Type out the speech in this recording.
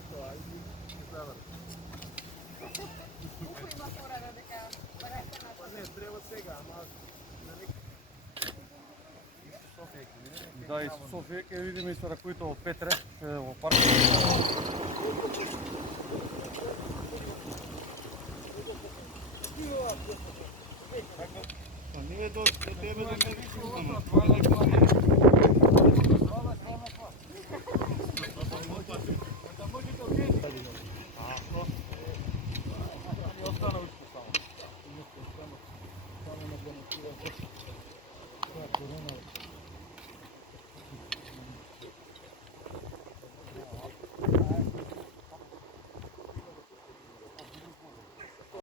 to, aí precisava. Kupujmo forrara neka barátanak. Pa ne, treba svega, ma na neki... Isto Sofijeke, ne? Да, из София видиме исто на които од Петре, во парк. Nije do tebe da ne više